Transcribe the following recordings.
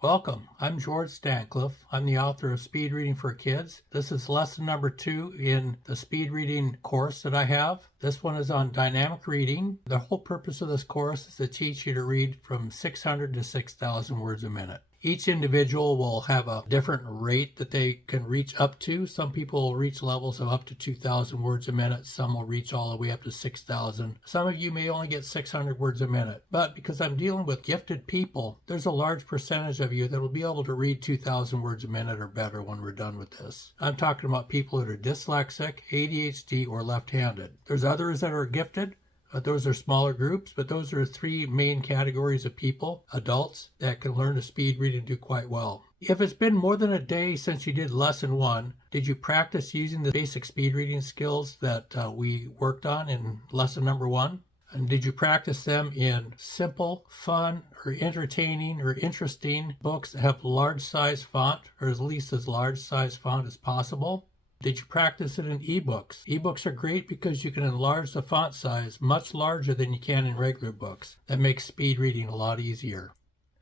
Welcome, I'm George Stancliffe. I'm the author of Speed Reading for Kids. This is lesson number 2 in the speed reading course that I have. This one is on dynamic reading. The whole purpose of this course is to teach you to read from 600 to 6,000 words a minute. Each individual will have a different rate that they can reach up to. Some people will reach levels of up to 2,000 words a minute. Some will reach all the way up to 6,000. Some of you may only get 600 words a minute. But because I'm dealing with gifted people, there's a large percentage of you that will be able to read 2,000 words a minute or better when we're done with this. I'm talking about people that are dyslexic, ADHD, or left-handed. There's others that are gifted. Those are smaller groups, but those are 3 main categories of people, adults, that can learn to speed read and do quite well. If it's been more than a day since you did lesson 1, did you practice using the basic speed reading skills that we worked on in lesson number 1? And did you practice them in simple, fun, or entertaining, or interesting books that have large size font, or at least as large size font as possible? Did you practice it in ebooks? Ebooks are great because you can enlarge the font size much larger than you can in regular books. That makes speed reading a lot easier.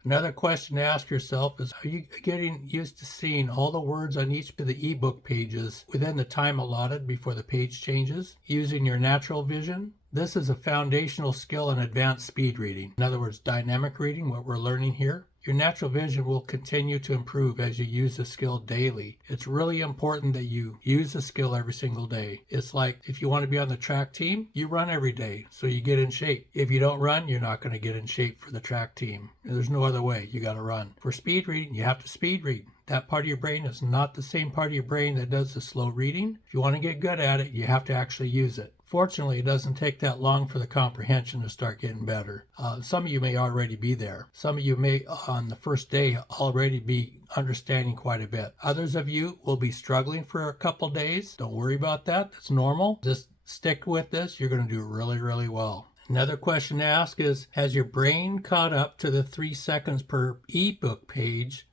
Another question to ask yourself is, are you getting used to seeing all the words on each of the ebook pages within the time allotted before the page changes, using your natural vision? This is a foundational skill in advanced speed reading. In other words, dynamic reading, what we're learning here. Your natural vision will continue to improve as you use the skill daily. It's really important that you use the skill every single day. It's like if you want to be on the track team, you run every day, so you get in shape. If you don't run, you're not going to get in shape for the track team. There's no other way. You got to run. For speed reading, you have to speed read. That part of your brain is not the same part of your brain that does the slow reading. If you want to get good at it, you have to actually use it. Fortunately, it doesn't take that long for the comprehension to start getting better. Some of you may already be there. Some of you may, on the first day, already be understanding quite a bit. Others of you will be struggling for a couple days. Don't worry about that. That's normal. Just stick with this. You're going to do really, really well. Another question to ask is, has your brain caught up to the 3 seconds per ebook page,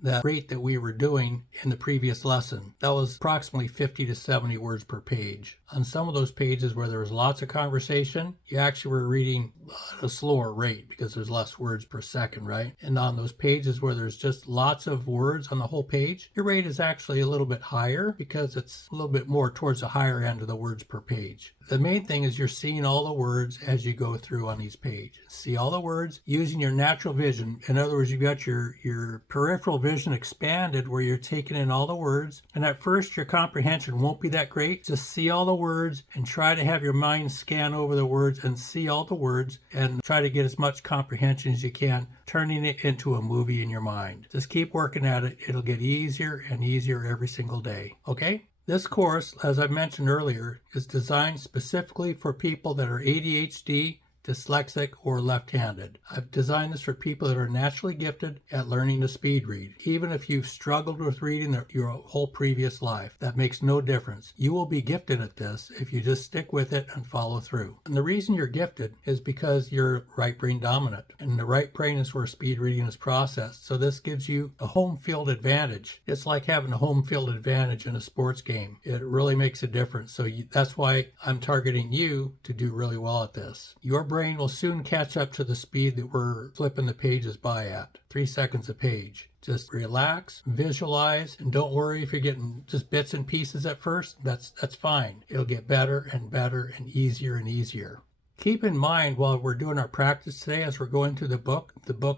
the rate that we were doing in the previous lesson? That was approximately 50 to 70 words per page. On some of those pages where there was lots of conversation, you actually were reading at a slower rate because there's less words per second, right? And on those pages where there's just lots of words on the whole page, your rate is actually a little bit higher because it's a little bit more towards the higher end of the words per page. The main thing is you're seeing all the words as you go through on these pages. See all the words using your natural vision. In other words, you've got your peripheral vision expanded where you're taking in all the words. And at first, your comprehension won't be that great. Just see all the words and try to have your mind scan over the words and see all the words and try to get as much comprehension as you can, turning it into a movie in your mind. Just keep working at it. It'll get easier and easier every single day. Okay? This course, as I mentioned earlier, is designed specifically for people that are ADHD, dyslexic, or left-handed. I've designed this for people that are naturally gifted at learning to speed read. Even if you've struggled with reading your whole previous life, that makes no difference. You will be gifted at this if you just stick with it and follow through. And the reason you're gifted is because you're right brain dominant. And the right brain is where speed reading is processed. So this gives you a home field advantage. It's like having a home field advantage in a sports game. It really makes a difference. So that's why I'm targeting you to do really well at this. Your brain will soon catch up to the speed that we're flipping the pages by at, 3 seconds a page. Just relax, visualize, and don't worry if you're getting just bits and pieces at first. That's fine. It'll get better and better and easier. Keep in mind while we're doing our practice today, as we're going through the book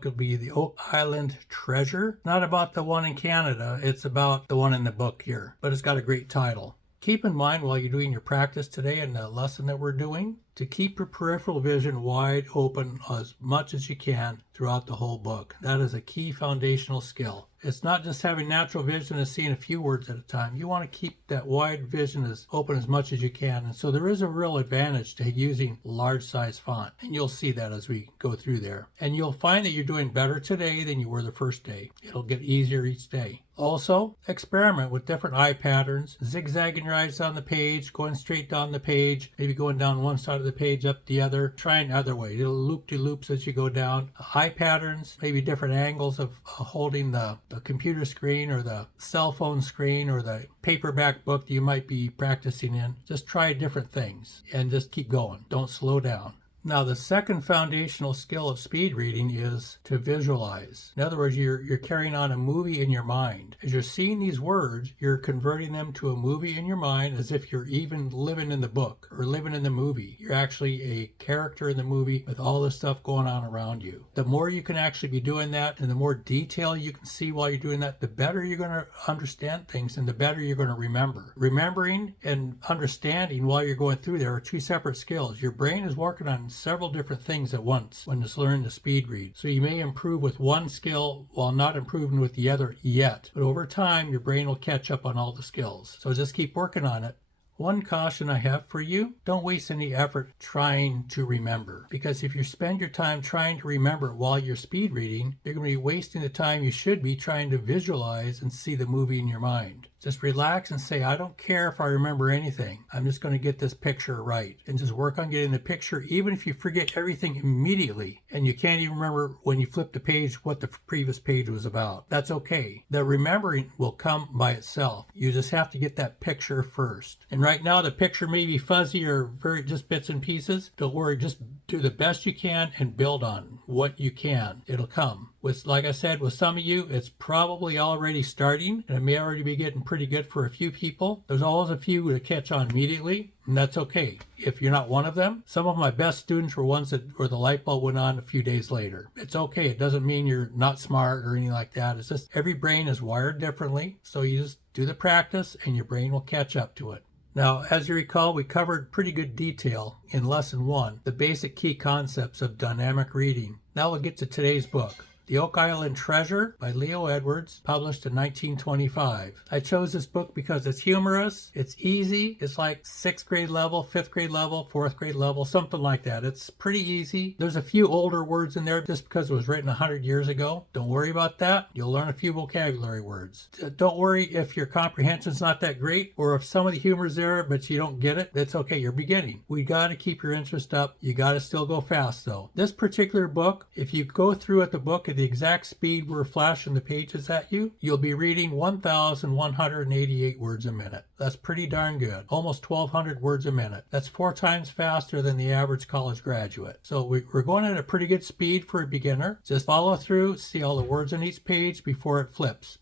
will be the Oak Island Treasure. Not about the one in Canada, it's about the one in the book here, but it's got a great title. Keep in mind while you're doing your practice today and the lesson that we're doing, to keep your peripheral vision wide open as much as you can throughout the whole book. That is a key foundational skill. It's not just having natural vision and seeing a few words at a time. You want to keep that wide vision as open as much as you can. And so there is a real advantage to using large size font. And you'll see that as we go through there. And you'll find that you're doing better today than you were the first day. It'll get easier each day. Also, experiment with different eye patterns, zigzagging your eyes down the page, going straight down the page, maybe going down one side of the page up the other, trying other way, little loop-de-loops as you go down. Eye patterns, maybe different angles of holding the computer screen or the cell phone screen or the paperback book that you might be practicing in. Just try different things and just keep going. Don't slow down. Now, the second foundational skill of speed reading is to visualize. In other words, you're carrying on a movie in your mind. As you're seeing these words, you're converting them to a movie in your mind as if you're even living in the book or living in the movie. You're actually a character in the movie with all this stuff going on around you. The more you can actually be doing that and the more detail you can see while you're doing that, the better you're going to understand things and the better you're going to remember. Remembering and understanding while you're going through there are two separate skills. Your brain is working on several different things at once when it's learning to speed read. So you may improve with one skill while not improving with the other yet. But over time, your brain will catch up on all the skills. So just keep working on it. One caution I have for you, don't waste any effort trying to remember. Because if you spend your time trying to remember while you're speed reading, you're going to be wasting the time you should be trying to visualize and see the movie in your mind. Just relax and say, I don't care if I remember anything. I'm just going to get this picture right. And just work on getting the picture, even if you forget everything immediately and you can't even remember when you flip the page what the previous page was about. That's okay. The remembering will come by itself. You just have to get that picture first. And right now the picture may be fuzzy or very just bits and pieces. Don't worry, just do the best you can and build on what you can. It'll come. Like I said, with some of you, it's probably already starting, and it may already be getting pretty good for a few people. There's always a few to catch on immediately, and that's okay. If you're not one of them, some of my best students were ones where the light bulb went on a few days later. It's okay. It doesn't mean you're not smart or anything like that. It's just every brain is wired differently, so you just do the practice, and your brain will catch up to it. Now, as you recall, we covered pretty good detail in Lesson 1, the basic key concepts of dynamic reading. Now we'll get to today's book. The Oak Island Treasure by Leo Edwards, published in 1925. I chose this book because it's humorous, it's easy, it's like 6th grade level, 5th grade level, 4th grade level, something like that. It's pretty easy. There's a few older words in there just because it was written 100 years ago. Don't worry about that. You'll learn a few vocabulary words. Don't worry if your comprehension's not that great or if some of the humor's there but you don't get it. That's okay. You're beginning. We got to keep your interest up. You got to still go fast though. This particular book, if you go through at the book at the exact speed we're flashing the pages at you, you'll be reading 1,188 words a minute. That's pretty darn good. Almost 1,200 words a minute. That's 4 times faster than the average college graduate. So we're going at a pretty good speed for a beginner. Just follow through, see all the words on each page before it flips.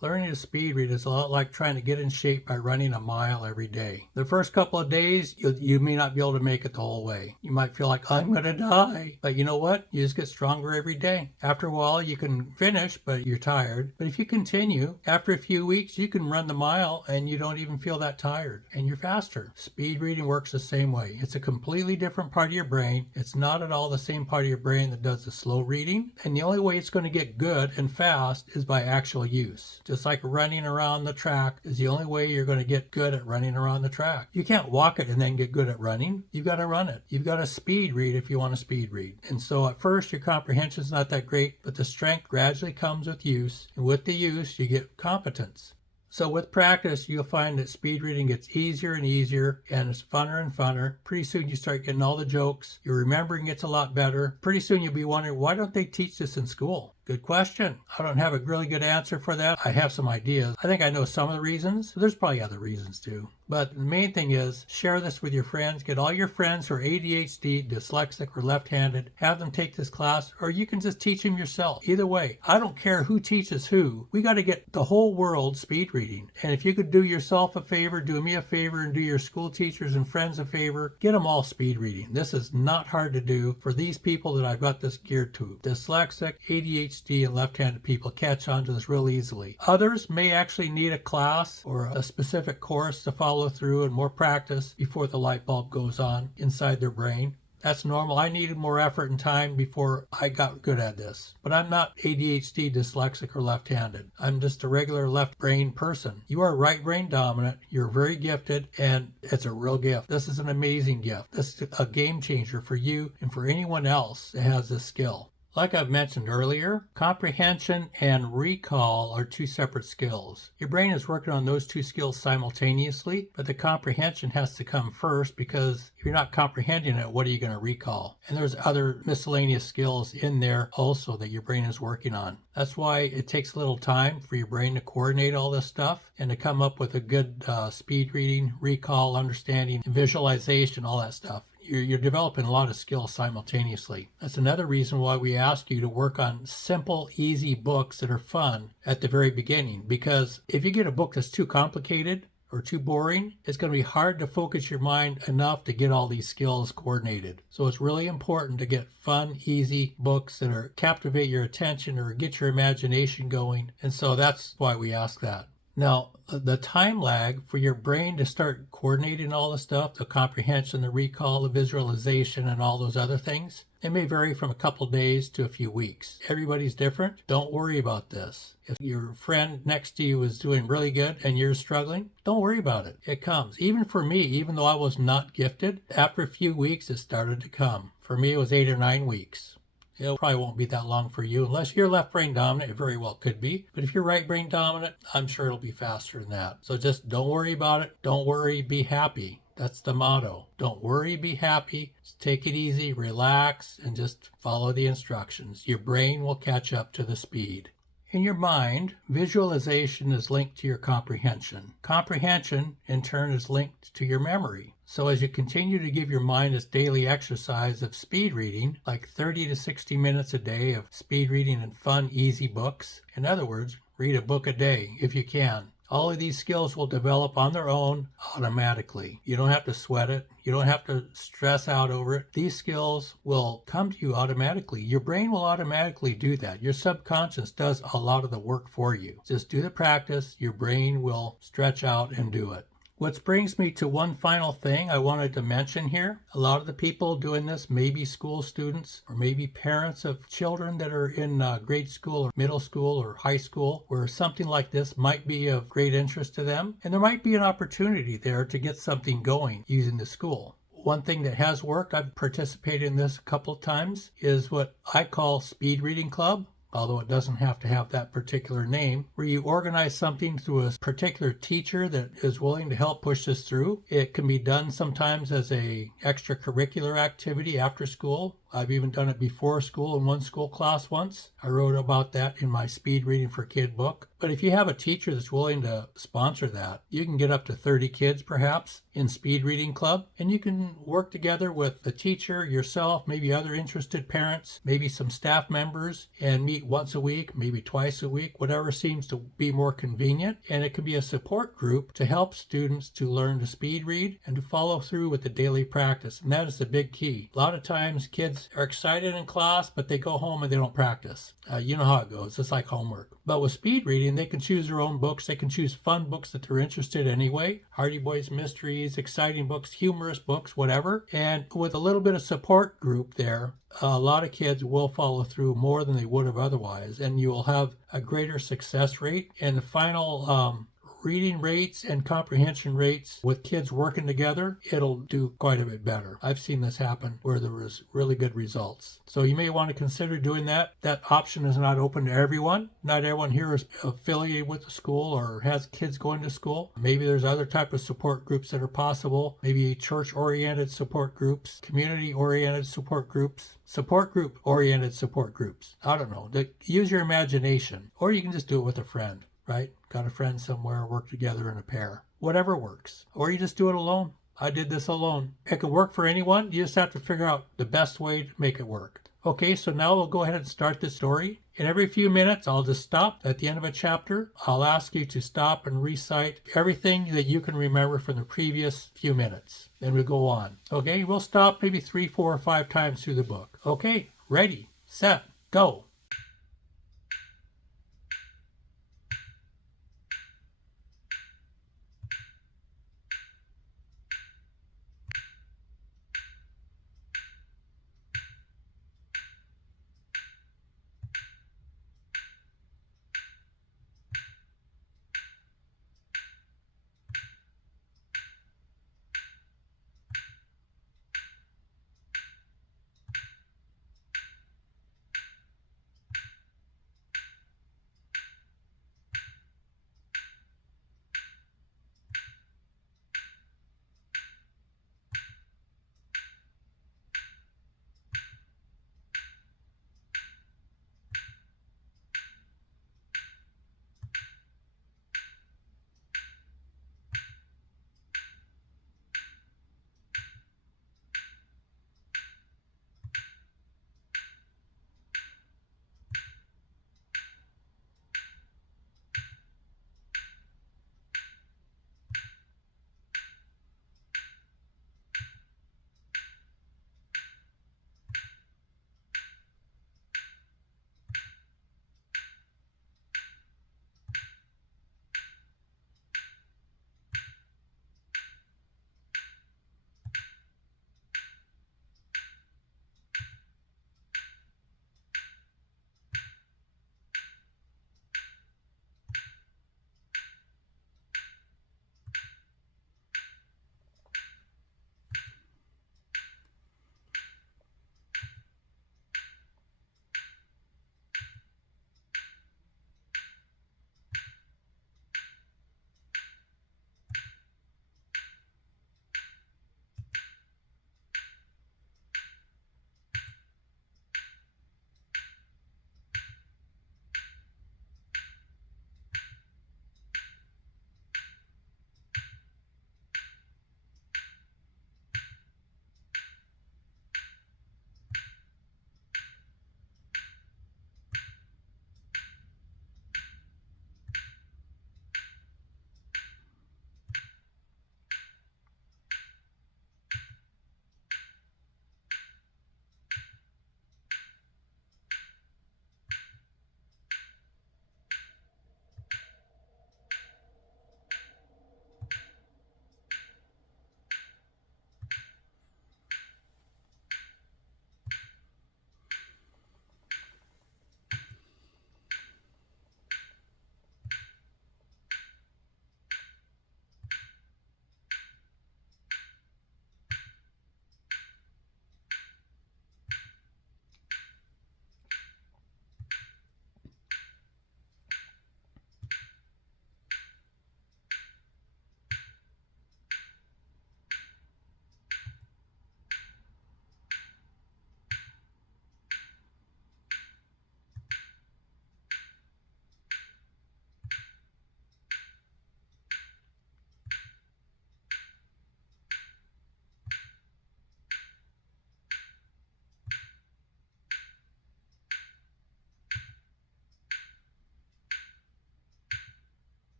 Learning to speed read is a lot like trying to get in shape by running a mile every day. The first couple of days, you may not be able to make it the whole way. You might feel like, I'm going to die. But you know what? You just get stronger every day. After a while, you can finish, but you're tired. But if you continue, after a few weeks, you can run the mile and you don't even feel that tired. And you're faster. Speed reading works the same way. It's a completely different part of your brain. It's not at all the same part of your brain that does the slow reading. And the only way it's going to get good and fast is by actual use. Just like running around the track is the only way you're going to get good at running around the track. You can't walk it and then get good at running. You've got to run it. You've got to speed read if you want to speed read. And so at first your comprehension's not that great, but the strength gradually comes with use. And with the use, you get competence. So with practice, you'll find that speed reading gets easier and easier, and it's funner and funner. Pretty soon you start getting all the jokes. Your remembering gets a lot better. Pretty soon you'll be wondering, why don't they teach this in school? Good question. I don't have a really good answer for that. I have some ideas. I think I know some of the reasons. There's probably other reasons too. But the main thing is share this with your friends. Get all your friends who are ADHD, dyslexic, or left-handed. Have them take this class, or you can just teach them yourself. Either way, I don't care who teaches who. We got to get the whole world speed reading. And if you could do yourself a favor, do me a favor, and do your school teachers and friends a favor, get them all speed reading. This is not hard to do for these people that I've got this geared to. Dyslexic, ADHD, and left-handed people catch on to this real easily. Others may actually need a class or a specific course to follow through and more practice before the light bulb goes on inside their brain. That's normal. I needed more effort and time before I got good at this. But I'm not ADHD, dyslexic, or left-handed. I'm just a regular left brain person. You are right brain dominant. You're very gifted, and it's a real gift. This is an amazing gift. This is a game changer for you and for anyone else that has this skill. Like I've mentioned earlier, comprehension and recall are two separate skills. Your brain is working on those two skills simultaneously, but the comprehension has to come first because if you're not comprehending it, what are you going to recall? And there's other miscellaneous skills in there also that your brain is working on. That's why it takes a little time for your brain to coordinate all this stuff and to come up with a good speed reading, recall, understanding, and visualization, all that stuff. you're developing a lot of skills simultaneously. That's another reason why we ask you to work on simple, easy books that are fun at the very beginning. Because if you get a book that's too complicated or too boring, it's going to be hard to focus your mind enough to get all these skills coordinated. So it's really important to get fun, easy books that are captivate your attention or get your imagination going. And so that's why we ask that. Now, the time lag for your brain to start coordinating all the stuff, the comprehension, the recall, the visualization, and all those other things, it may vary from a couple days to a few weeks. Everybody's different. Don't worry about this. If your friend next to you is doing really good and you're struggling, don't worry about it. It comes. Even for me, even though I was not gifted, after a few weeks, it started to come. For me, it was 8 or 9 weeks. It probably won't be that long for you. Unless you're left brain dominant, it very well could be. But if you're right brain dominant, I'm sure it'll be faster than that. So just don't worry about it. Don't worry, be happy. That's the motto. Don't worry, be happy. Just take it easy, relax, and just follow the instructions. Your brain will catch up to the speed. In your mind, visualization is linked to your comprehension. Comprehension, in turn, is linked to your memory. So as you continue to give your mind its daily exercise of speed reading, like 30 to 60 minutes a day of speed reading and fun, easy books, in other words, read a book a day if you can. All of these skills will develop on their own automatically. You don't have to sweat it. You don't have to stress out over it. These skills will come to you automatically. Your brain will automatically do that. Your subconscious does a lot of the work for you. Just do the practice. Your brain will stretch out and do it. Which brings me to one final thing I wanted to mention here. A lot of the people doing this may be school students or maybe parents of children that are in grade school or middle school or high school where something like this might be of great interest to them. And there might be an opportunity there to get something going using the school. One thing that has worked, I've participated in this a couple of times, is what I call Speed Reading Club. Although it doesn't have to have that particular name, where you organize something through a particular teacher that is willing to help push this through. It can be done sometimes as a extracurricular activity after school. I've even done it before school in one school class once. I wrote about that in my Speed Reading for Kid book. But if you have a teacher that's willing to sponsor that, you can get up to 30 kids perhaps in Speed Reading Club, and you can work together with the teacher, yourself, maybe other interested parents, maybe some staff members, and meet once a week, maybe twice a week, whatever seems to be more convenient. And it can be a support group to help students to learn to speed read and to follow through with the daily practice. And that is the big key. A lot of times kids are excited in class, but they go home and they don't practice. You know how it goes. It's like homework. But with speed reading, they can choose their own books. They can choose fun books that they're interested in anyway. Hardy Boys mysteries, exciting books, humorous books, whatever. And with a little bit of support group there, a lot of kids will follow through more than they would have otherwise. And you will have a greater success rate. And the final reading rates and comprehension rates with kids working together, it'll do quite a bit better. I've seen this happen where there was really good results. So you may want to consider doing that. That option is not open to everyone. Not everyone here is affiliated with the school or has kids going to school. Maybe there's other type of support groups that are possible. Maybe church-oriented support groups, community-oriented support groups, support group-oriented support groups. I don't know. Use your imagination. Or you can just do it with a friend. Right? Got a friend somewhere, work together in a pair. Whatever works. Or you just do it alone. I did this alone. It can work for anyone. You just have to figure out the best way to make it work. Okay, so now we'll go ahead and start this story. And every few minutes, I'll just stop at the end of a chapter. I'll ask you to stop and recite everything that you can remember from the previous few minutes. Then we'll go on. Okay, we'll stop maybe 3, 4, or 5 times through the book. Okay, ready, set, go.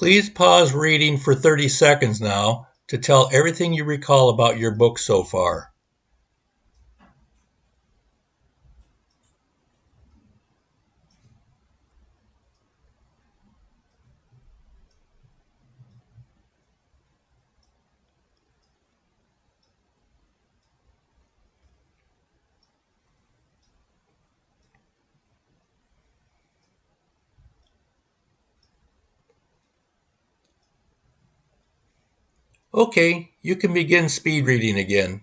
Please pause reading for 30 seconds now to tell everything you recall about your book so far. Okay, you can begin speed reading again.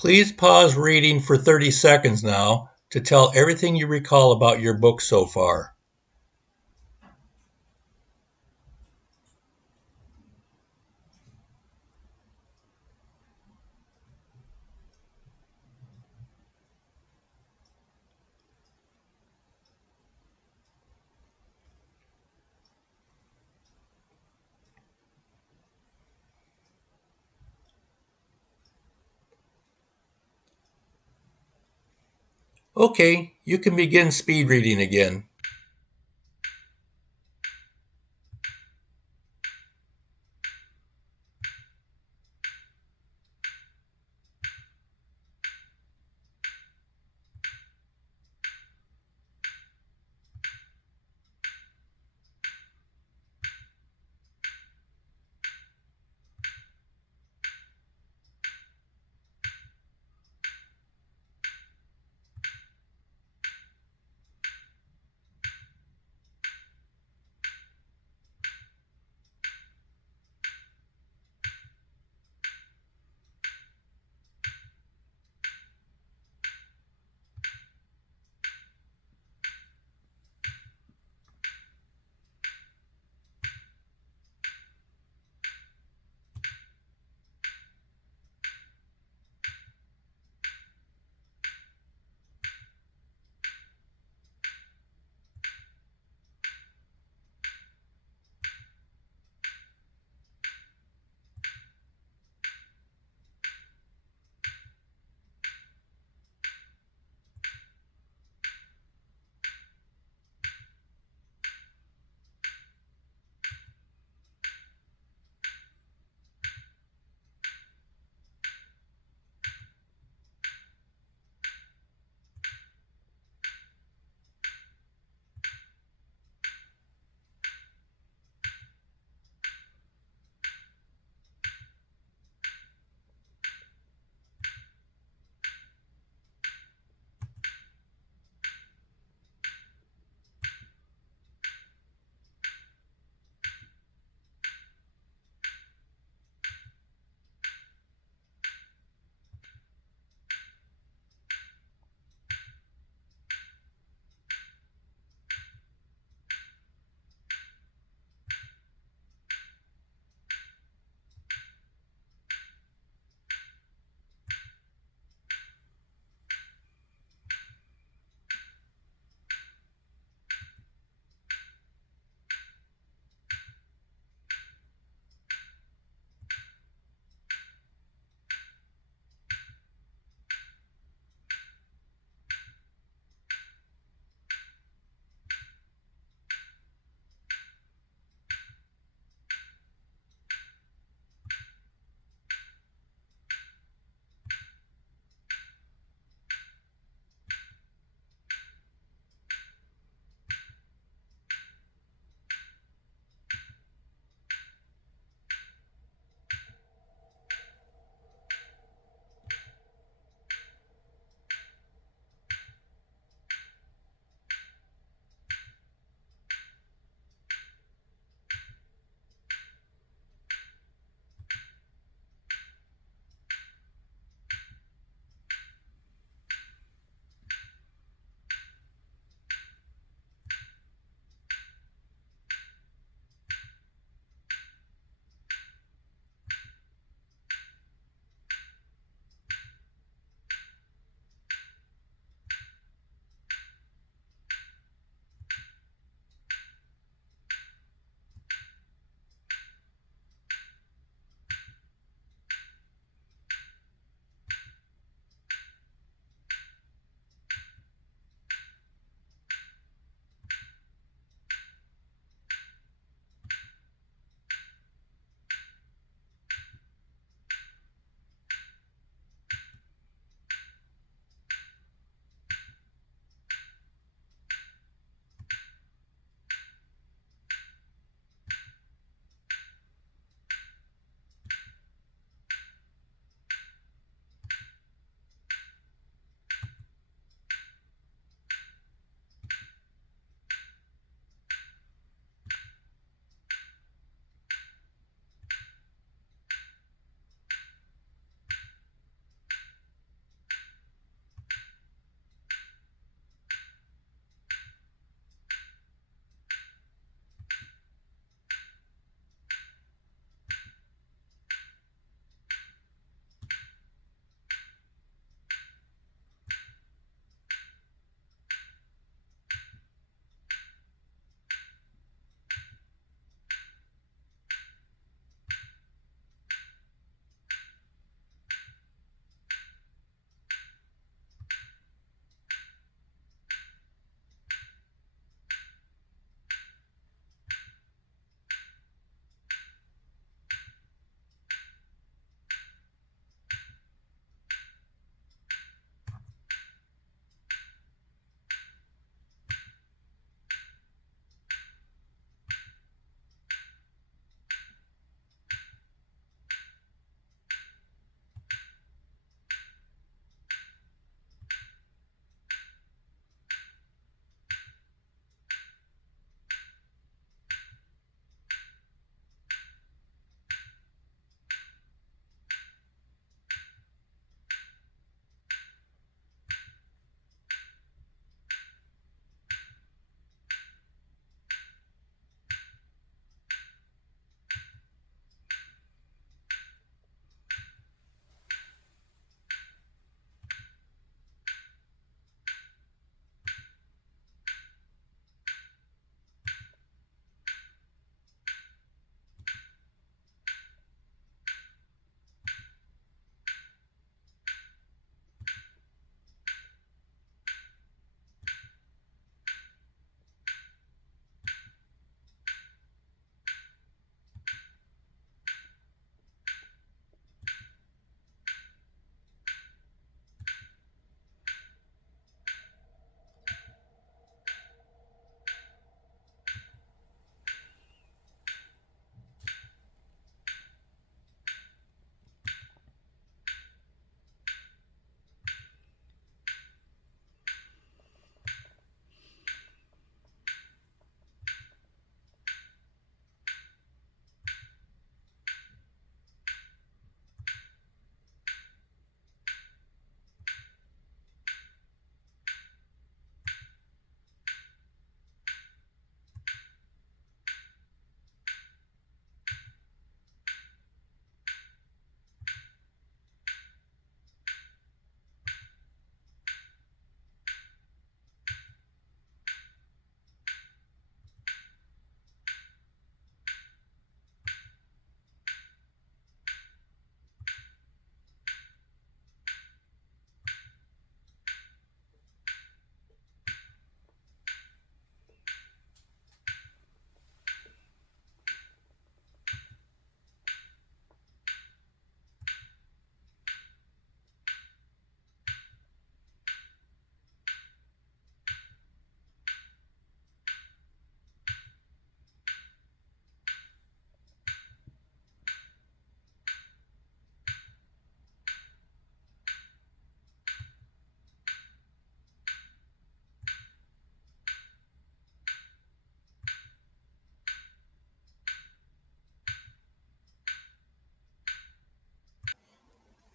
Please pause reading for 30 seconds now to tell everything you recall about your book so far. Okay, you can begin speed reading again.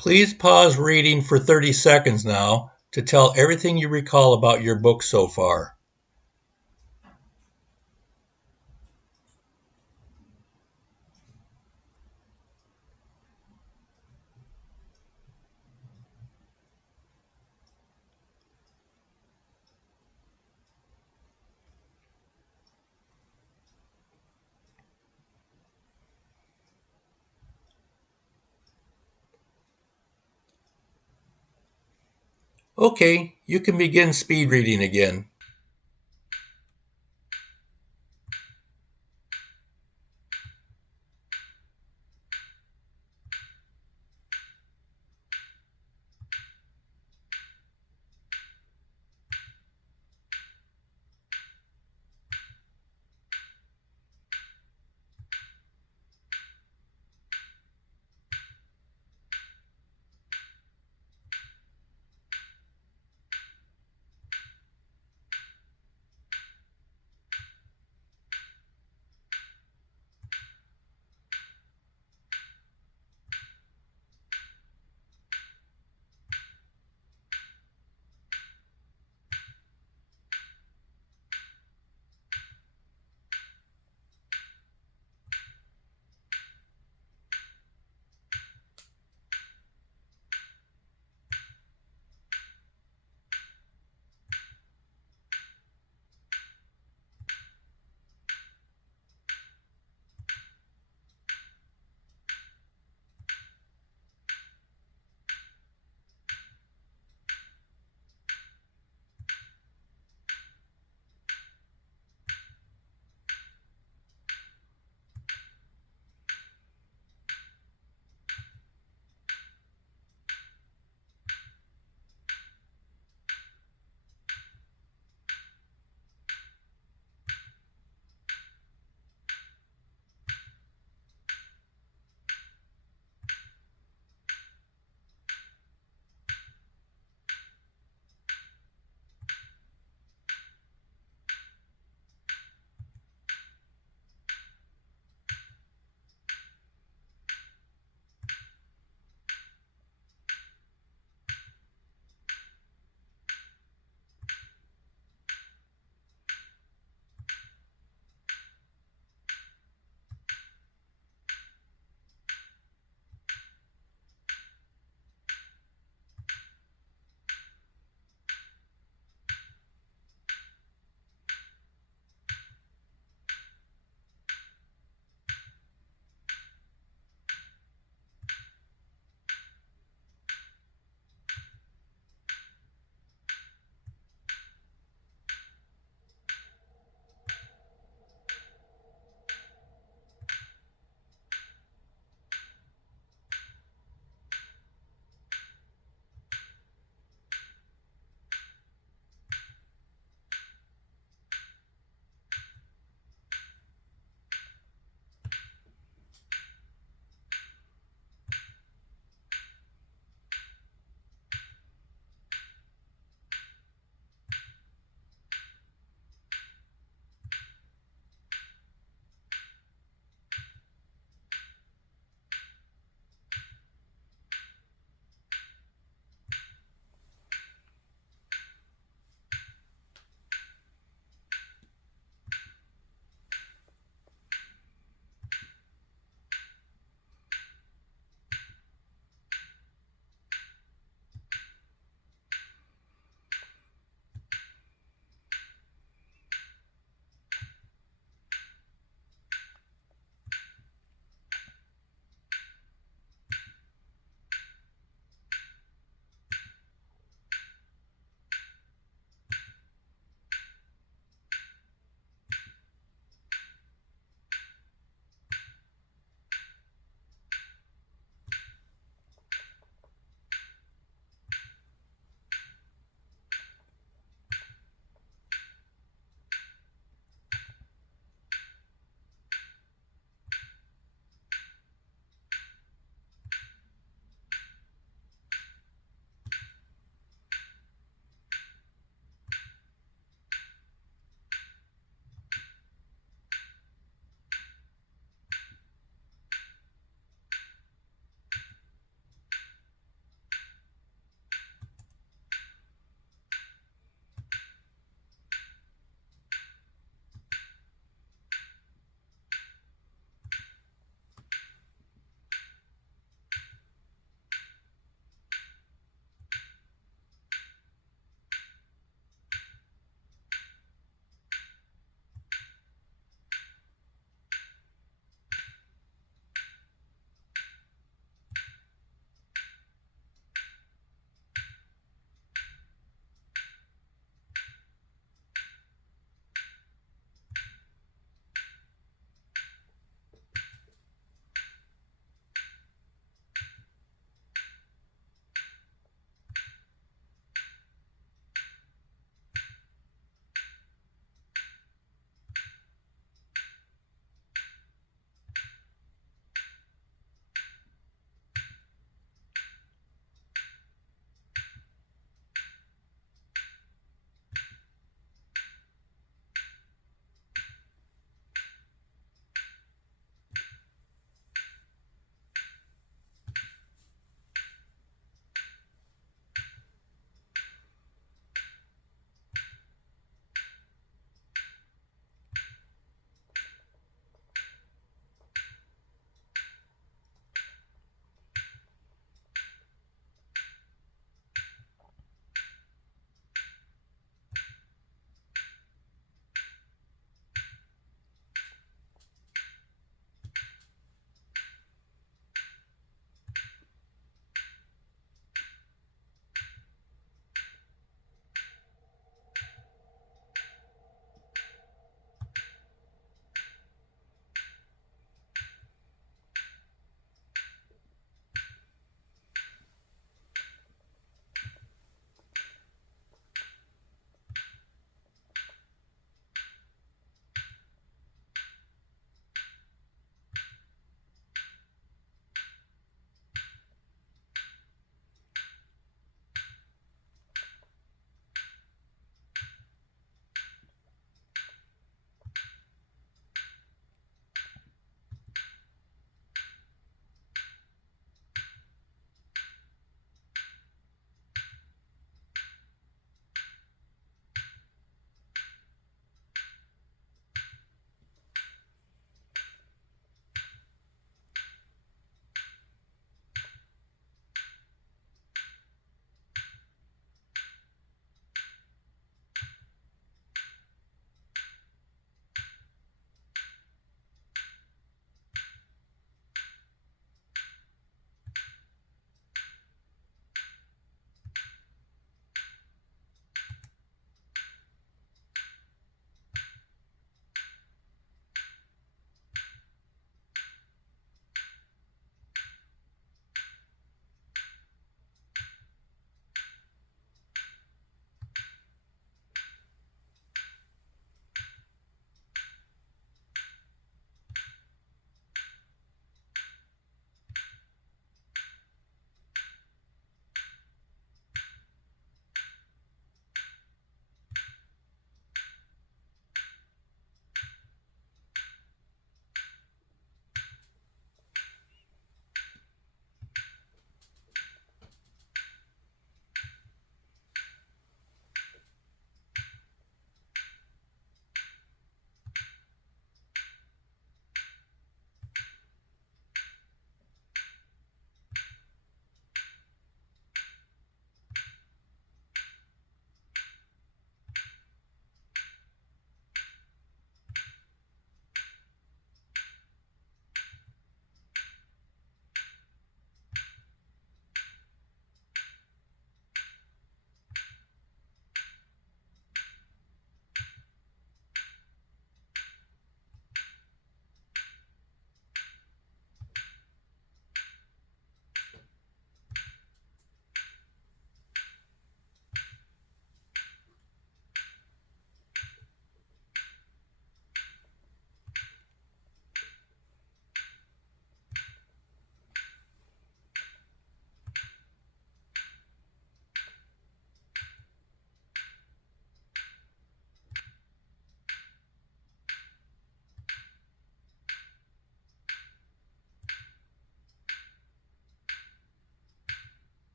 Please pause reading for 30 seconds now to tell everything you recall about your book so far. Okay, you can begin speed reading again.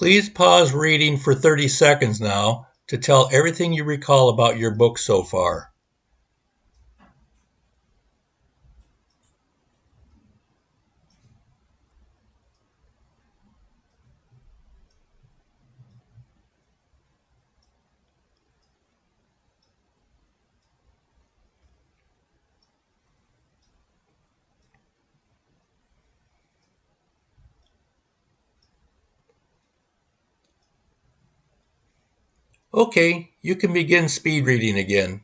Please pause reading for 30 seconds now to tell everything you recall about your book so far. Okay, you can begin speed reading again.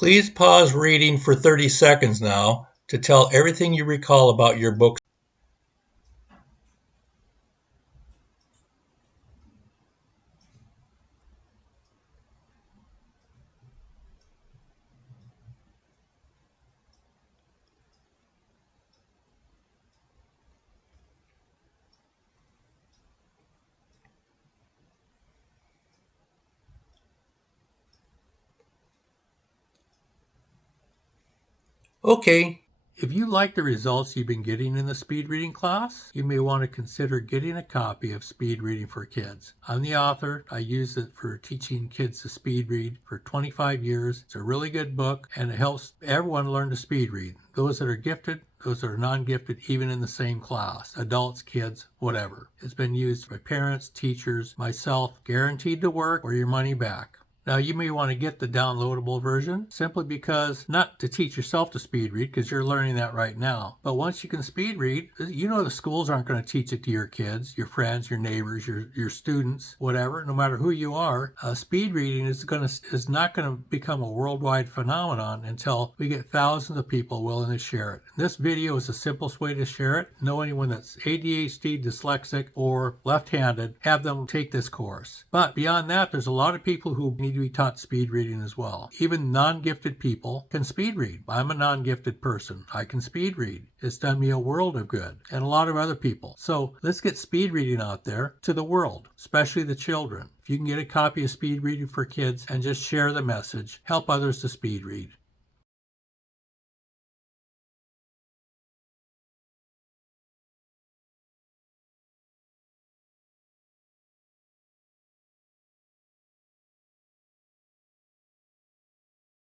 Please pause reading for 30 seconds now to tell everything you recall about your book. Okay. If you like the results you've been getting in the speed reading class, you may want to consider getting a copy of Speed Reading for Kids. I'm the author. I use it for teaching kids to speed read for 25 years. It's a really good book, and it helps everyone learn to speed read. Those that are gifted, those that are non-gifted, even in the same class, adults, kids, whatever. It's been used by parents, teachers, myself, guaranteed to work or your money back. Now, you may want to get the downloadable version simply because, not to teach yourself to speed read, because you're learning that right now, but once you can speed read, you know the schools aren't going to teach it to your kids, your friends, your neighbors, your students, whatever, no matter who you are. Speed reading is not going to become a worldwide phenomenon until we get thousands of people willing to share it. This video is the simplest way to share it. Know anyone that's ADHD, dyslexic, or left-handed, have them take this course. But beyond that, there's a lot of people who need to be taught speed reading as well. Even non-gifted people can speed read. I'm a non-gifted person. I can speed read. It's done me a world of good, and a lot of other people. So let's get speed reading out there to the world, especially the children. If you can get a copy of Speed Reading for Kids and just share the message, help others to speed read.